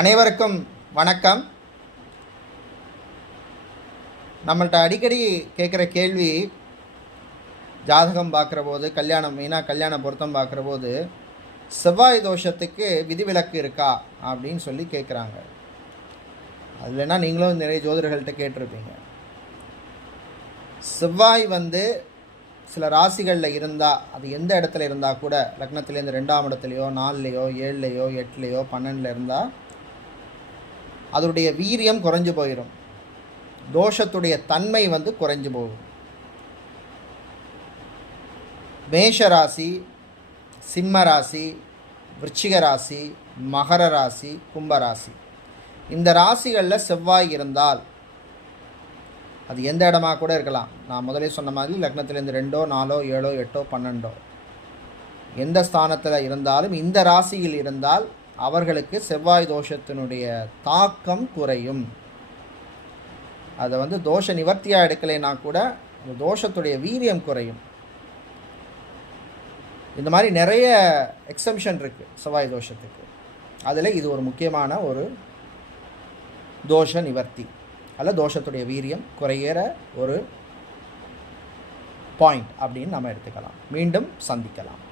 அனைவருக்கும் வணக்கம். நம்மள்ட்ட அடிக்கடி கேட்குற கேள்வி, ஜாதகம் பார்க்குற போது, கல்யாண பொருத்தம் பார்க்குற போது செவ்வாய் தோஷத்துக்கு விதிவிலக்கு இருக்கா அப்படின்னு சொல்லி கேட்குறாங்க. அதுலனா நீங்களும் நிறைய ஜோதிடர்கள்ட்ட கேட்டிருப்பீங்க. செவ்வாய் சில ராசிகளில் இருந்தால், அது எந்த இடத்துல இருந்தால் கூட, லக்னத்துலேருந்து 2ஆம் இடத்துலையோ 4லையோ 7லையோ 8லையோ 12ல் இருந்தால் அதனுடைய வீரியம் குறைஞ்சு போயிடும். தோஷத்துடைய தன்மை குறைஞ்சு போகும். மேஷ ராசி, சிம்ம ராசி, விருச்சிக ராசி, மகர ராசி, கும்பராசி, இந்த ராசிகளில் செவ்வாய் இருந்தால், அது எந்த இடமா கூட இருக்கலாம். நான் முதலே சொன்ன மாதிரி லக்னத்திலேருந்து 2ஓ 4ஓ 7ஓ 8ஓ 12ஓ எந்த ஸ்தானத்தில் இருந்தாலும் இந்த ராசியில் இருந்தால் அவர்களுக்கு செவ்வாய் தோஷத்தினுடைய தாக்கம் குறையும். அதை தோஷ நிவர்த்தியாக எடுக்கலைன்னா கூட அந்த தோஷத்துடைய வீரியம் குறையும். இந்த மாதிரி நிறைய எக்ஸம்ஷன் இருக்குது செவ்வாய் தோஷத்துக்கு. அதில் இது ஒரு முக்கியமான ஒரு தோஷ நிவர்த்தி அல்ல தோஷத்துடைய வீரியம் குறையிற ஒரு பாயிண்ட் அப்படின்னு நம்ம எடுத்துக்கலாம். மீண்டும் சந்திக்கலாம்.